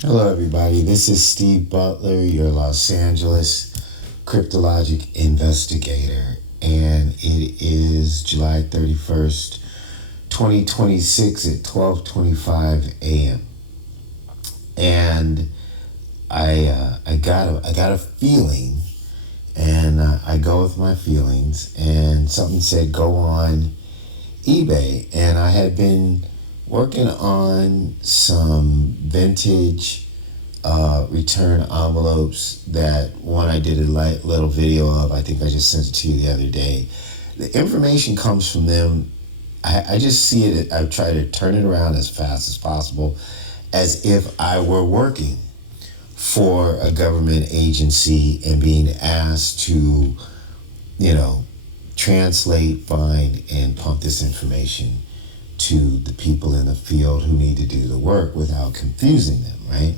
Hello, everybody. This is Steve Butler, your Los Angeles cryptologic investigator, and it is July 31st, 2026 at 12:25 a.m. And I got a feeling, and I go with my feelings. And something said go on eBay, and I had been working on some vintage return envelopes that one I did a little video of. I think I just sent it to you the other day. The information comes from them. I just see it. I try to turn it around as fast as possible, as if I were working for a government agency and being asked to, you know, translate, find, and pump this information to the people in the field who need to do the work without confusing them, right?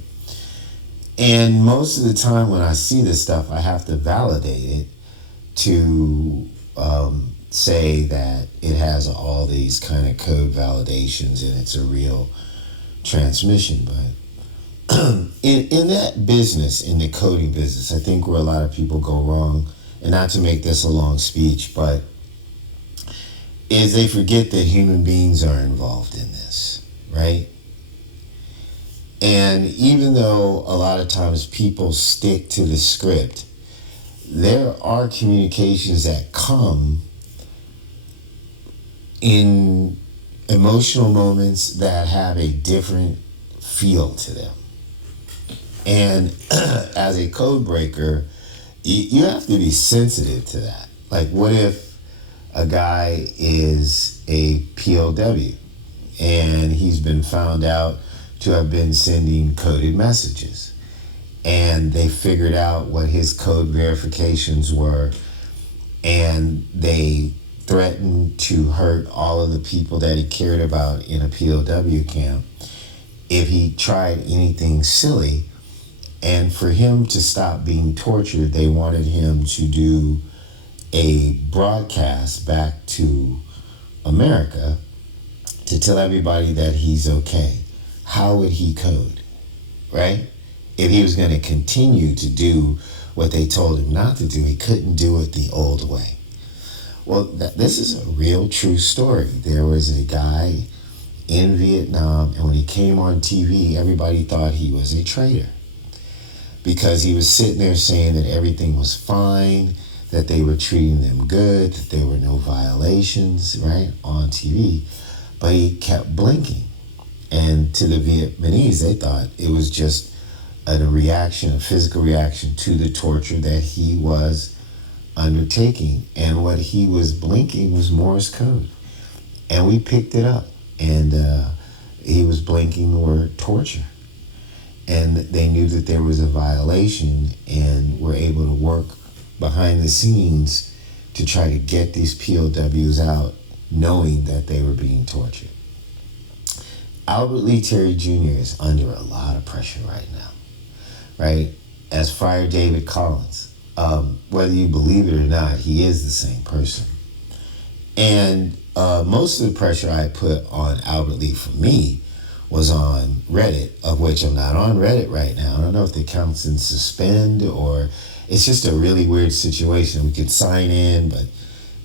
And most of the time when I see this stuff, I have to validate it to say that it has all these kind of code validations and it's a real transmission. But in that business, in the coding business, I think where a lot of people go wrong, and not to make this a long speech, but is they forget that human beings are involved in this, right? And even though a lot of times people stick to the script, there are communications that come in emotional moments that have a different feel to them. And as a code breaker, you have to be sensitive to that. Like, what if a guy is a POW and he's been found out to have been sending coded messages, and they figured out what his code verifications were, and they threatened to hurt all of the people that he cared about in a POW camp if he tried anything silly. And for him to stop being tortured, they wanted him to do a broadcast back to America to tell everybody that he's okay. How would he code, right? If he was going to continue to do what they told him not to do, he couldn't do it the old way. Well, this is a real true story. There was a guy in Vietnam, and when he came on TV, everybody thought he was a traitor because he was sitting there saying that everything was fine, that they were treating them good, that there were no violations, right, on TV. But he kept blinking. And to the Vietnamese, they thought it was just a reaction, a physical reaction to the torture that he was undertaking. And what he was blinking was Morse code. And we picked it up. And he was blinking the word torture. And they knew that there was a violation and were able to work behind the scenes to try to get these POWs out, knowing that they were being tortured. Albert Lee Terry Jr. is under a lot of pressure right now, right? As Friar David Collins. Whether you believe it or not, he is the same person. And most of the pressure I put on Albert Lee for me was on Reddit, of which I'm not on Reddit right now. I don't know if it counts in suspend or it's just a really weird situation. We could sign in, but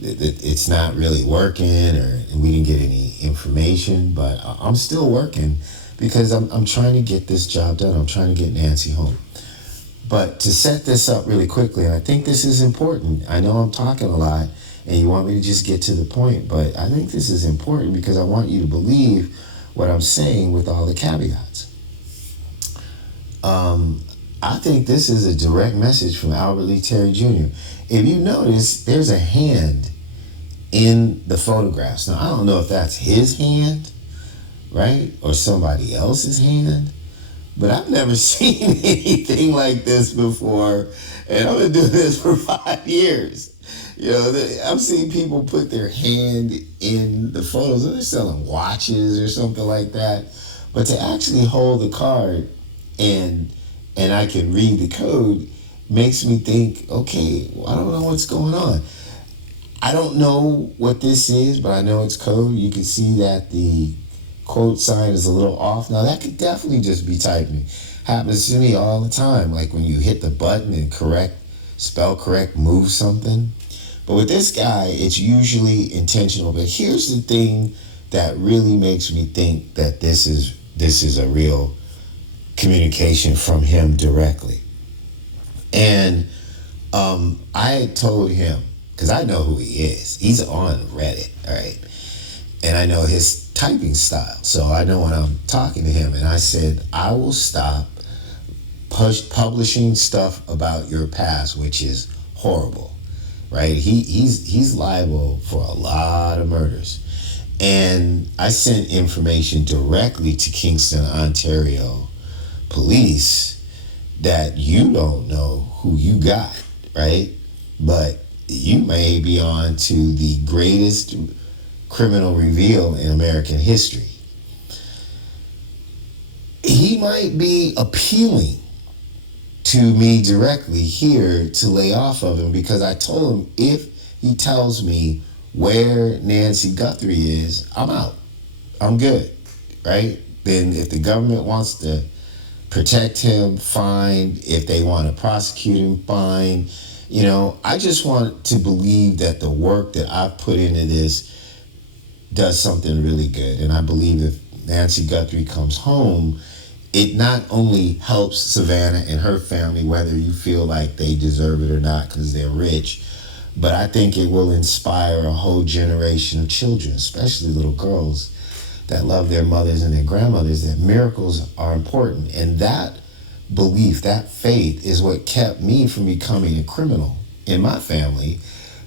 it's not really working, or we didn't get any information. But I'm still working because I'm trying to get this job done. I'm trying to get Nancy home. But to set this up really quickly, and I think this is important. I know I'm talking a lot, and you want me to just get to the point, but I think this is important because I want you to believe what I'm saying with all the caveats. I think this is a direct message from Albert Lee Terry Jr. If you notice, there's a hand in the photographs. Now, I don't know if that's his hand, right, or somebody else's hand, but I've never seen anything like this before, and I've been doing this for 5 years. You know, I've seen people put their hand in the photos, and they're selling watches or something like that. But to actually hold the card and I can read the code makes me think, okay, well, I don't know what's going on. I don't know what this is, but I know it's code. You can see that the quote sign is a little off. Now that could definitely just be typing. Happens to me all the time. Like when you hit the button and spell correct, move something. But with this guy, it's usually intentional. But here's the thing that really makes me think that this is a real communication from him directly. And I had told him, because I know who he is. He's on Reddit, all right? And I know his typing style. So I know when I'm talking to him, and I said, I will stop publishing stuff about your past, which is horrible, right? He's liable for a lot of murders. And I sent information directly to Kingston, Ontario police that you don't know who you got, right? But you may be on to the greatest criminal reveal in American history. He might be appealing to me directly here to lay off of him, because I told him if he tells me where Nancy Guthrie is, I'm out. I'm good, right? Then if the government wants to protect him, fine. If they want to prosecute him, fine. You know, I just want to believe that the work that I've put into this does something really good. And I believe if Nancy Guthrie comes home, it not only helps Savannah and her family, whether you feel like they deserve it or not because they're rich, but I think it will inspire a whole generation of children, especially little girls, that love their mothers and their grandmothers, that miracles are important. And that belief, that faith is what kept me from becoming a criminal in my family,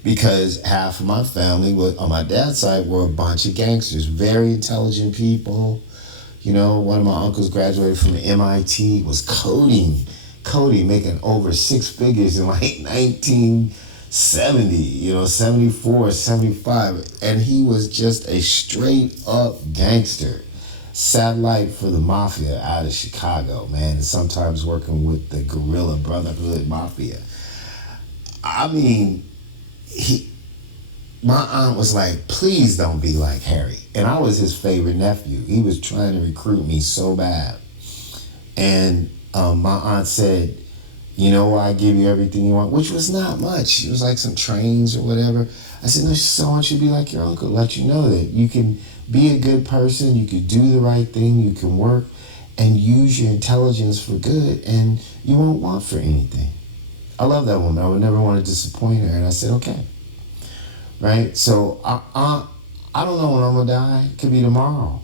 because half of my family on my dad's side were a bunch of gangsters, very intelligent people. You know, one of my uncles graduated from MIT, was coding, making over six figures in like 1970, 74, 75. And he was just a straight up gangster. Satellite for the mafia out of Chicago, man. And sometimes working with the guerrilla brotherhood mafia. I mean, my aunt was like, please don't be like Harry. And I was his favorite nephew. He was trying to recruit me so bad. And my aunt said, you know, I give you everything you want, which was not much. It was like some trains or whatever. I said, no, she said, I want you to be like your uncle. Let you know that you can be a good person, you can do the right thing, you can work and use your intelligence for good, and you won't want for anything. I love that woman. I would never want to disappoint her. And I said, okay. Right? So I don't know when I'm going to die. It could be tomorrow.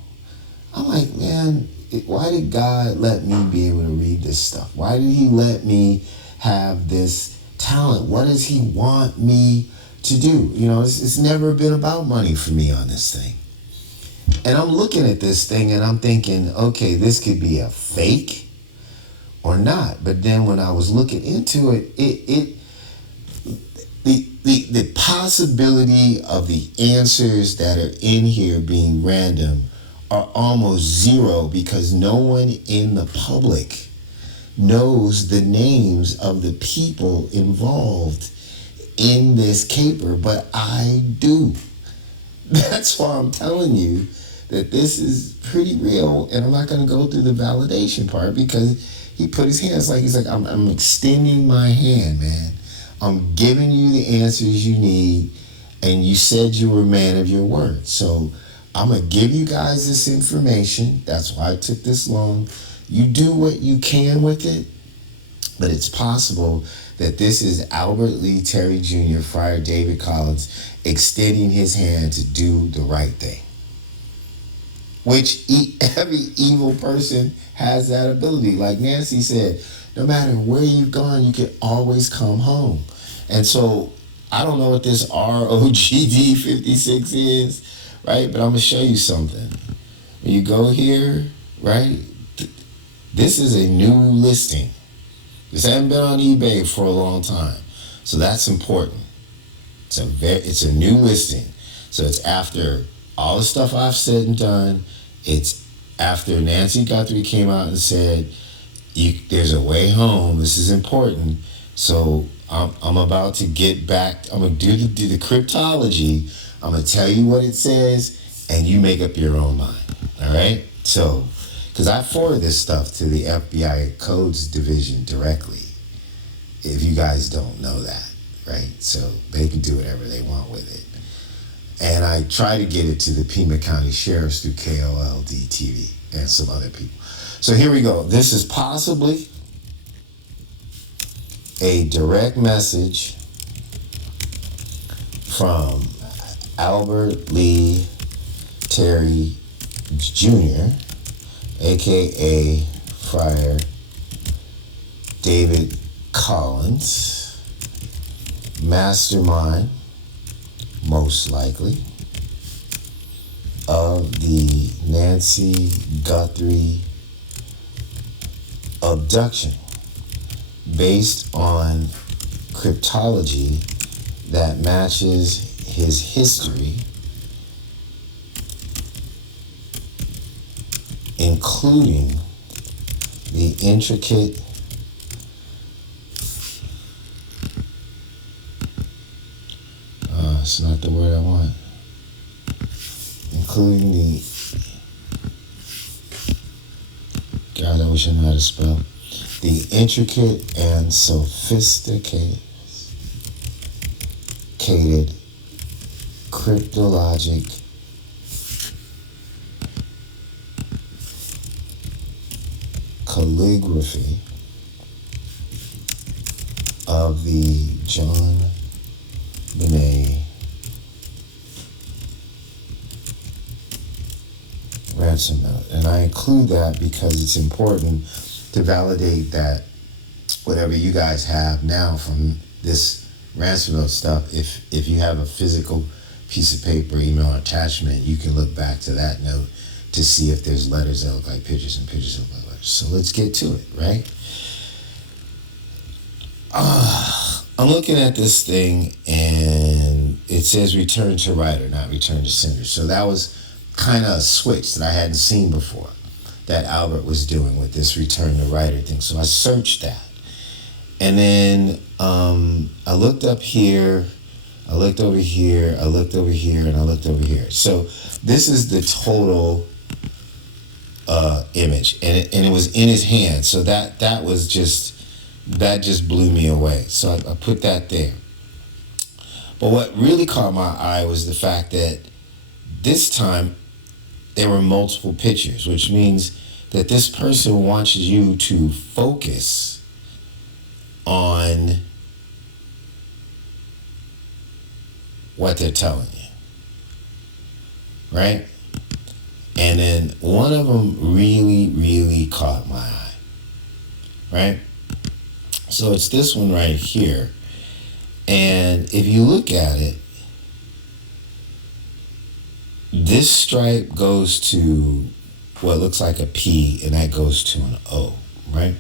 I'm like, man, why did God let me be able to read this stuff? Why did he let me have this talent? What does he want me to do? You know, it's never been about money for me on this thing. And I'm looking at this thing and I'm thinking, okay, this could be a fake or not. But then when I was looking into it, the possibility of the answers that are in here being random are almost zero, because no one in the public knows the names of the people involved in this caper, but I do. That's why I'm telling you that this is pretty real, and I'm not going to go through the validation part, because he put his hands like, he's like, I'm extending my hand, man. I'm giving you the answers you need, and you said you were a man of your word. So I'm going to give you guys this information. That's why it took this long. You do what you can with it, but it's possible that this is Albert Lee Terry Jr., Friar David Collins, extending his hand to do the right thing. Which every evil person has that ability. Like Nancy said, no matter where you've gone, you can always come home. And so I don't know what this ROGD 56 is, right? But I'm going to show you something. When you go here, right, this is a new listing. This hasn't been on eBay for a long time. So that's important. It's a new listing. So it's after all the stuff I've said and done. It's after Nancy Guthrie came out and said, there's a way home. This is important. So I'm about to get back. I'm going to do the cryptology. I'm going to tell you what it says, and you make up your own mind. All right? So, because I forward this stuff to the FBI Codes Division directly, if you guys don't know that, right? So they can do whatever they want with it. And I try to get it to the Pima County Sheriffs through KOLD TV and some other people. So here we go. This is possibly a direct message from Albert Lee Terry Jr., aka Friar David Collins, mastermind, most likely, of the Nancy Guthrie abduction, based on cryptology that matches his history, including the intricate it's not the word I want. Including the, God, I wish I knew how to spell. The intricate and sophisticated cryptologic calligraphy of the John Benet ransom note. And I include that because it's important to validate that whatever you guys have now from this ransom note stuff, if you have a physical piece of paper, email, or attachment, you can look back to that note to see if there's letters that look like pictures and pictures that look like letters. So let's get to it, right? I'm looking at this thing and it says return to writer, not return to sender. So that was kind of a switch that I hadn't seen before that Albert was doing with this return to writer thing. So I searched that. And then I looked up here, I looked over here, I looked over here, and I looked over here. So this is the total image. And it was in his hand. So that just blew me away. So I put that there. But what really caught my eye was the fact that this time there were multiple pictures, which means that this person wants you to focus on what they're telling you, right? And then one of them really, really caught my eye, right? So it's this one right here. And if you look at it, this stripe goes to what looks like a P, and that goes to an O, right?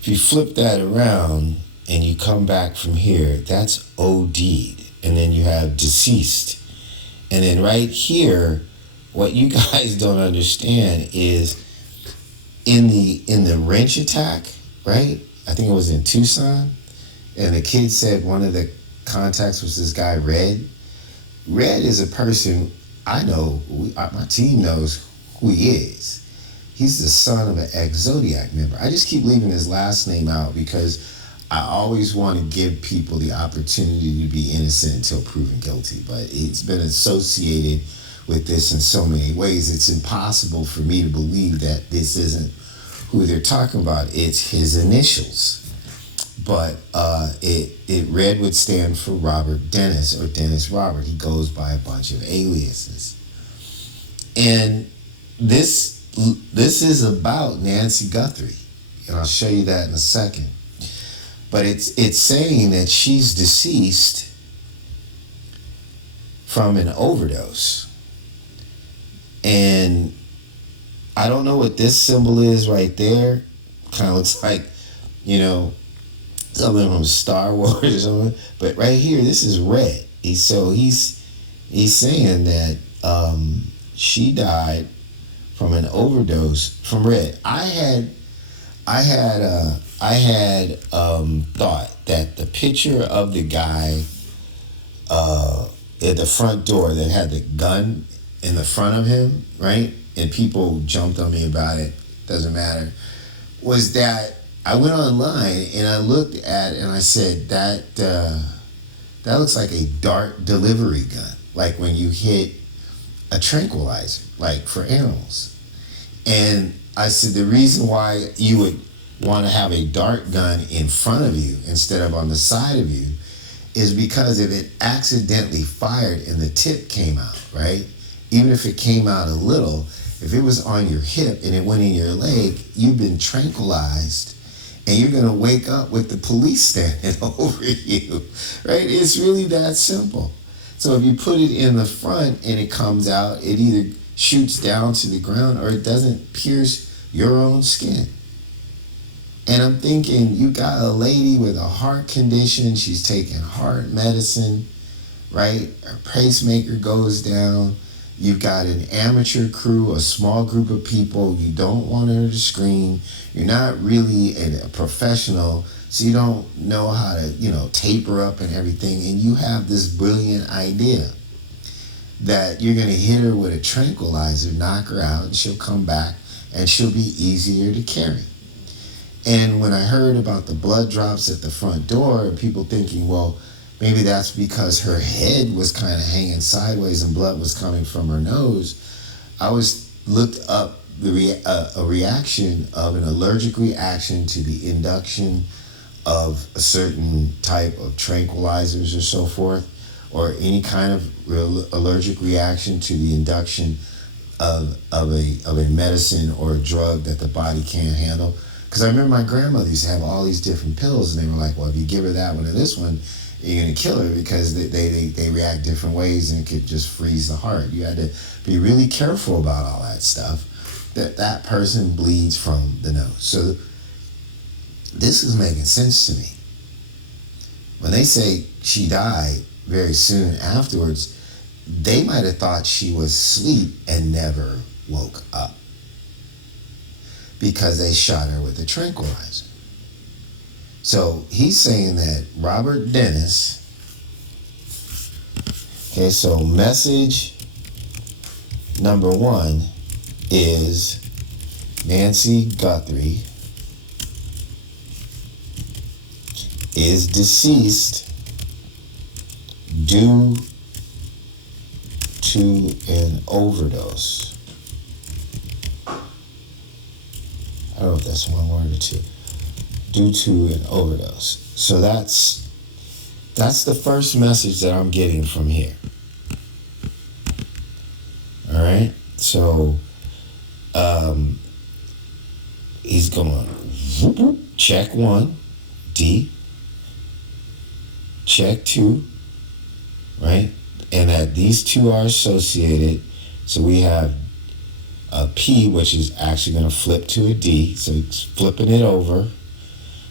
If you flip that around and you come back from here, that's OD'd. And then you have deceased. And then right here, what you guys don't understand is in the wrench attack, right? I think it was in Tucson. And the kid said one of the contacts was this guy, Red. Red is a person I know, my team knows who he is. He's the son of an ex-Zodiac member. I just keep leaving his last name out because I always want to give people the opportunity to be innocent until proven guilty. But it's been associated with this in so many ways. It's impossible for me to believe that this isn't who they're talking about. It's his initials. But Red would stand for Robert Dennis, or Dennis Robert. He goes by a bunch of aliases. And this is about Nancy Guthrie, and I'll show you that in a second. But it's saying that she's deceased from an overdose. And I don't know what this symbol is right there. Kind of looks like, something from Star Wars or something. But right here, this is Red. He's saying that she died from an overdose from Red. I had thought that the picture of the guy at the front door that had the gun in the front of him, right? And people jumped on me about it. Doesn't matter. Was that I went online and I looked at it and I said that looks like a dart delivery gun, like when you hit a tranquilizer, like for animals. And I said the reason why you would want to have a dart gun in front of you instead of on the side of you is because if it accidentally fired and the tip came out, right? Even if it came out a little, if it was on your hip and it went in your leg, you've been tranquilized and you're going to wake up with the police standing over you, right? It's really that simple. So if you put it in the front and it comes out, it either shoots down to the ground or it doesn't pierce your own skin. And I'm thinking, you got a lady with a heart condition, she's taking heart medicine, right? Her pacemaker goes down. You've got an amateur crew, a small group of people. You don't want her to scream. You're not really a professional, so you don't know how to, tape her up and everything. And you have this brilliant idea that you're going to hit her with a tranquilizer, knock her out, and she'll come back, and she'll be easier to carry. And when I heard about the blood drops at the front door, and people thinking, well, maybe that's because her head was kind of hanging sideways and blood was coming from her nose, I looked up a reaction of an allergic reaction to the induction of a certain type of tranquilizers or so forth, or any kind of allergic reaction to the induction of a medicine or a drug that the body can't handle. Because I remember my grandmother used to have all these different pills, and they were like, well, if you give her that one or this one, you're going to kill her because they react different ways and it could just freeze the heart. You had to be really careful about all that stuff. That person bleeds from the nose. So this is making sense to me. When they say she died very soon afterwards, they might have thought she was asleep and never woke up because they shot her with a tranquilizer. So he's saying that Robert Dennis, okay, so message number 1 is Nancy Guthrie is deceased due to an overdose. I don't know if that's one word or two. Due to an overdose. So that's the first message that I'm getting from here. All right. So he's going check 1, D. Check 2, right? And that these two are associated. So we have a P, which is actually going to flip to a D. So he's flipping it over.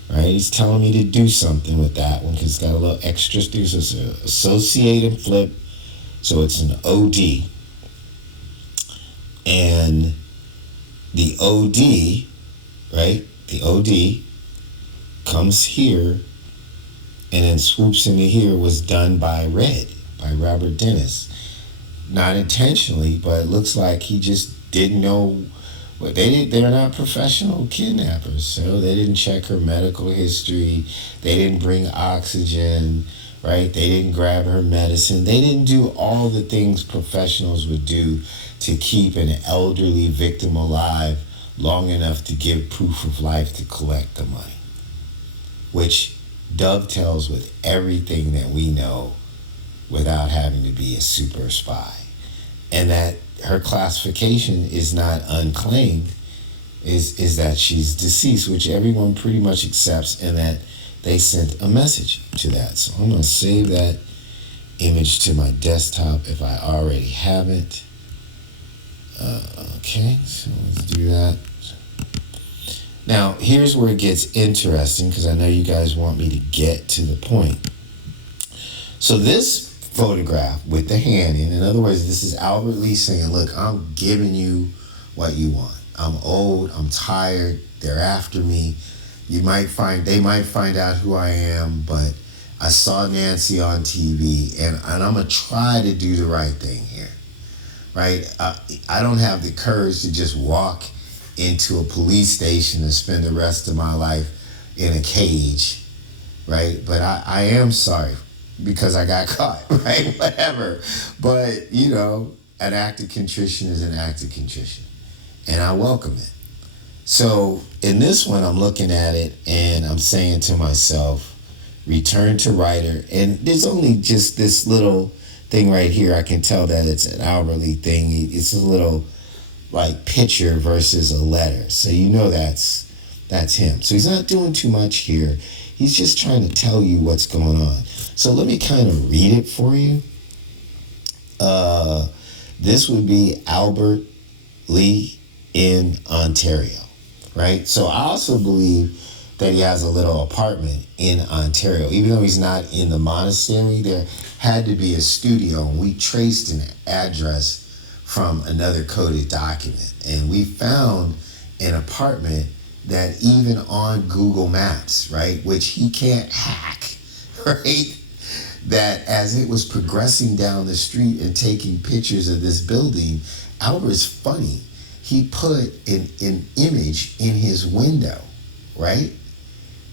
Right, he's telling me to do something with that one because it's got a little extra things. So it's an associate and flip, so it's an OD. And the OD, right, the OD comes here and then swoops into here was done by Robert Dennis. Not intentionally, but it looks like he just didn't know. Well, they're not professional kidnappers, so they didn't check her medical history. They didn't bring oxygen, right? They didn't grab her medicine. They didn't do all the things professionals would do to keep an elderly victim alive long enough to give proof of life to collect the money, which dovetails with everything that we know without having to be a super spy. And that her classification is not unclaimed, is that she's deceased, which everyone pretty much accepts, and that they sent a message to that. So I'm going to save that image to my desktop if I already haven't. Okay, so let's do that. Now, here's where it gets interesting, because I know you guys want me to get to the point. So this photograph with the hand in other words, this is outwardly saying, look, I'm giving you what you want. I'm old, I'm tired, they're after me. They might find out who I am, but I saw Nancy on TV, and I'm going to try to do the right thing here. right? I don't have the courage to just walk into a police station and spend the rest of my life in a cage, right? But I am sorry because I got caught, right? Whatever. But, an act of contrition is an act of contrition. And I welcome it. So in this one, I'm looking at it and I'm saying to myself, return to writer. And there's only just this little thing right here. I can tell that it's an hourly thing. It's a little like picture versus a letter. So that's him. So he's not doing too much here. He's just trying to tell you what's going on. So let me kind of read it for you. This would be Albert Lee in Ontario, right? So I also believe that he has a little apartment in Ontario. Even though he's not in the monastery, there had to be a studio, and we traced an address from another coded document. And we found an apartment that even on Google Maps, right, which he can't hack, right, that as it was progressing down the street and taking pictures of this building, Albert's funny. He put an image in his window, right,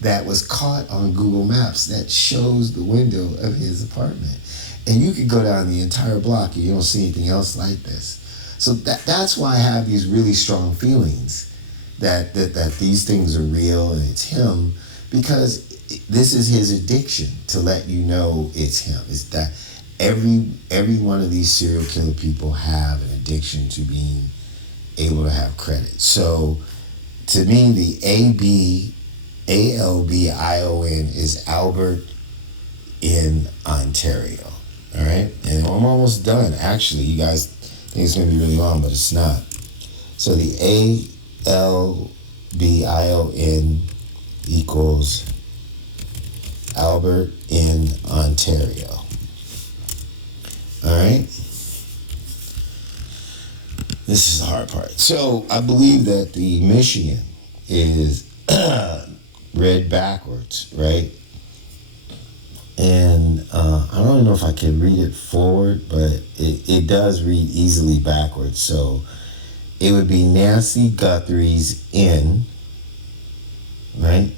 that was caught on Google Maps that shows the window of his apartment. And you could go down the entire block and you don't see anything else like this. So that's why I have these really strong feelings that these things are real and it's him, because this is his addiction to let you know it's him. It's that every one of these serial killer people have an addiction to being able to have credit. So to me, the ALBION is Albert in Ontario. All right, and I'm almost done. Actually, you guys think it's gonna be really long, but it's not. So the ALBION equals Albert in Ontario. All right. This is the hard part. So I believe that the Michigan is read backwards, right? And I don't even know if I can read it forward, but it does read easily backwards. So it would be Nancy Guthrie's in, right?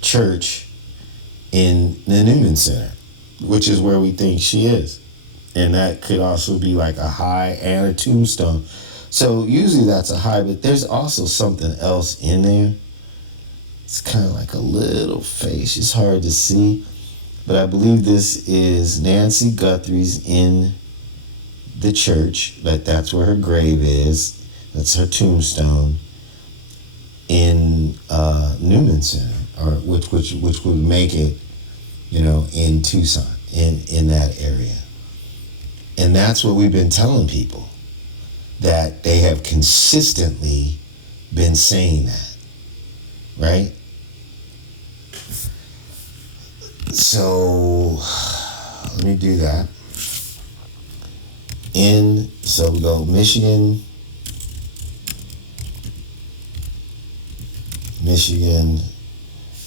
Church in the Newman Center, which is where we think she is. And that could also be like a high and a tombstone. So usually that's a high, but there's also something else in there. It's kind of like a little face. It's hard to see. But I believe this is Nancy Guthrie's in the church. That's where her grave is. That's her tombstone in Newman Center, or which would make it, in Tucson, in that area. And that's what we've been telling people, that they have consistently been saying that, right? So let me do that. So we go Michigan,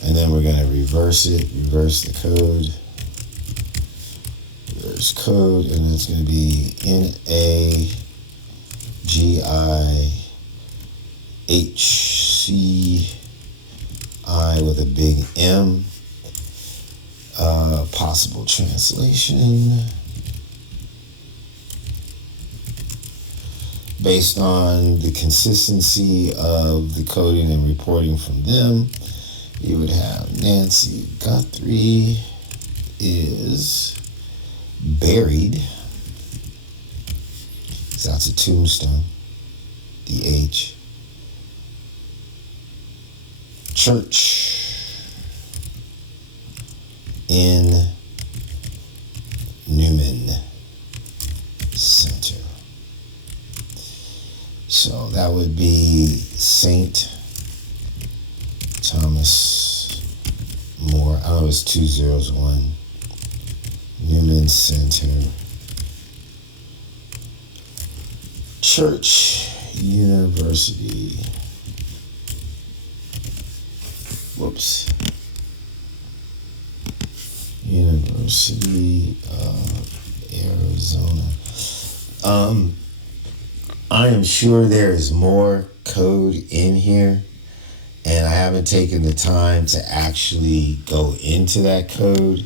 and then we're going to reverse the code. Reverse code, and that's going to be NAGIHCI with a big M. Possible translation based on the consistency of the coding and reporting from them. You would have Nancy Guthrie is buried, so that's a tombstone, the H. Church in Newman Center. So that would be St. Thomas More. I know it's 2 zeros, 1. Newman Center. Church University. University of Arizona. I am sure there is more code in here, and I haven't taken the time to actually go into that code.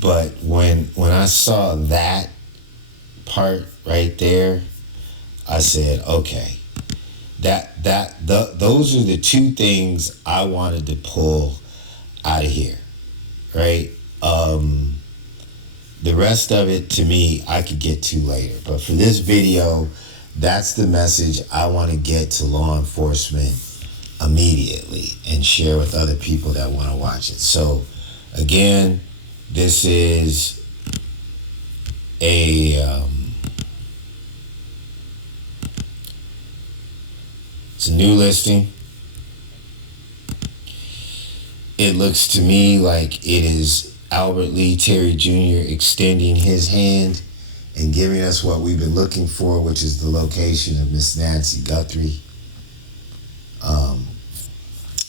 But when I saw that part right there, I said, okay, those are the two things I wanted to pull out of here, right? The rest of it, to me, I could get to later. But for this video, that's the message I want to get to law enforcement immediately and share with other people that want to watch it. So, again, this is it's a new listing. It looks to me like it is Albert Lee Terry Jr. extending his hand and giving us what we've been looking for, which is the location of Miss Nancy Guthrie.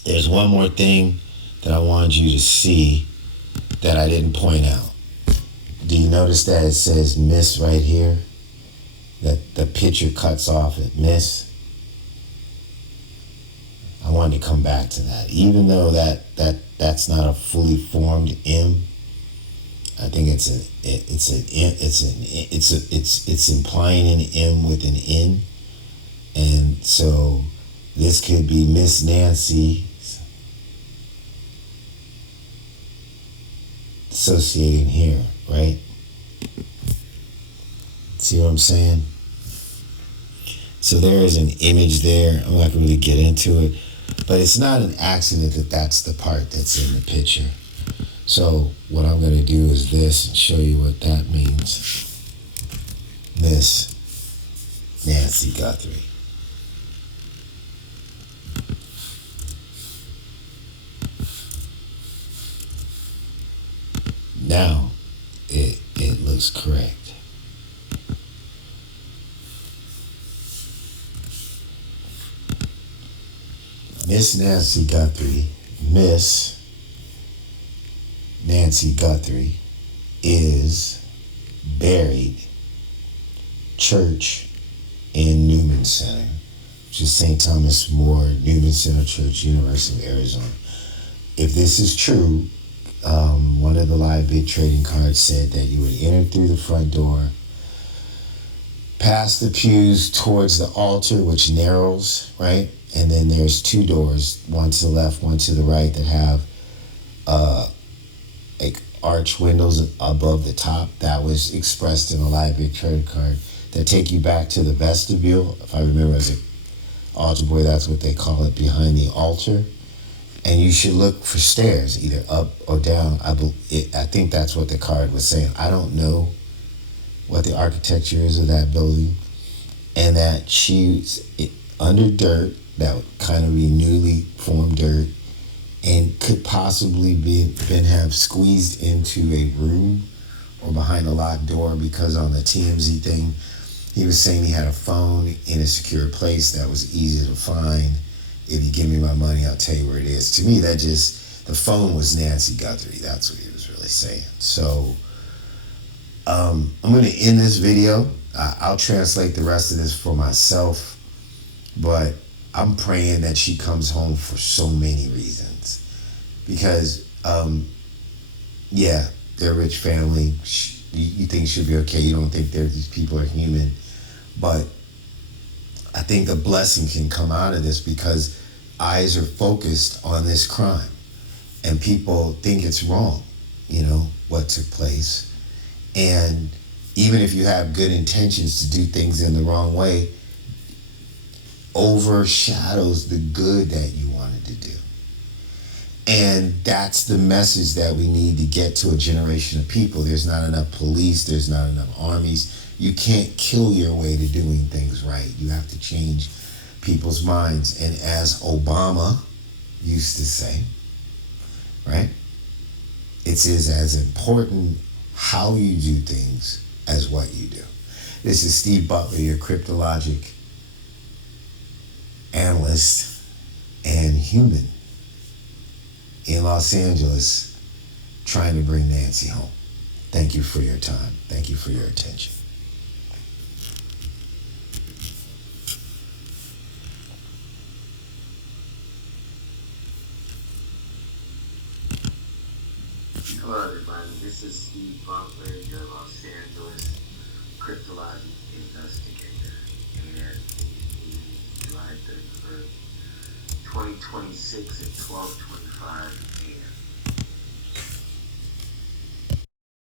There's one more thing that I wanted you to see that I didn't point out. Do you notice that it says Miss right here? That the picture cuts off at Miss? I wanted to come back to that. Even though that's not a fully formed M, I think it's implying an M with an N. And so this could be Miss Nancy associating here, right? See what I'm saying? So there is an image there. I'm not going to really get into it, but it's not an accident that that's the part that's in the picture. So what I'm going to do is this and show you what that means. Miss Nancy Guthrie. Now it looks correct. Miss Nancy Guthrie, Miss Nancy Guthrie is buried church in Newman Center, which is St. Thomas More Newman Center Church, University of Arizona. If this is true, one of the live bit trading cards said that you would enter through the front door, past the pews towards the altar, which narrows, right? And then there's two doors, one to the left, one to the right, that have like arch windows above the top. That was expressed in a live bit trading card that take you back to the vestibule. If I remember as an altar boy, that's what they call it, behind the altar. And you should look for stairs, either up or down. I think that's what the card was saying. I don't know what the architecture is of that building. And that she's under dirt, that would kind of be newly formed dirt, and could possibly have squeezed into a room or behind a locked door, because on the TMZ thing, he was saying he had a phone in a secure place that was easy to find. If you give me my money, I'll tell you where it is. To me, the phone was Nancy Guthrie. That's what he was really saying. So I'm going to end this video. I'll translate the rest of this for myself, but I'm praying that she comes home for so many reasons. Because, yeah, they're a rich family. You think she'll be okay. You don't think these people are human. But I think a blessing can come out of this, because eyes are focused on this crime and people think it's wrong, what took place. And even if you have good intentions to do things in the wrong way, overshadows the good that you wanted to do. And that's the message that we need to get to a generation of people. There's not enough police. There's not enough armies. You can't kill your way to doing things right. You have to change people's minds. And as Obama used to say, right, it is as important how you do things as what you do. This is Steve Butler, your cryptologic analyst and human in Los Angeles, trying to bring Nancy home. Thank you for your time. Thank you for your attention. Hello, everybody. This is Steve Butler, your Los Angeles cryptologic investigator, and July 31st, 2026 at 12:25 a.m.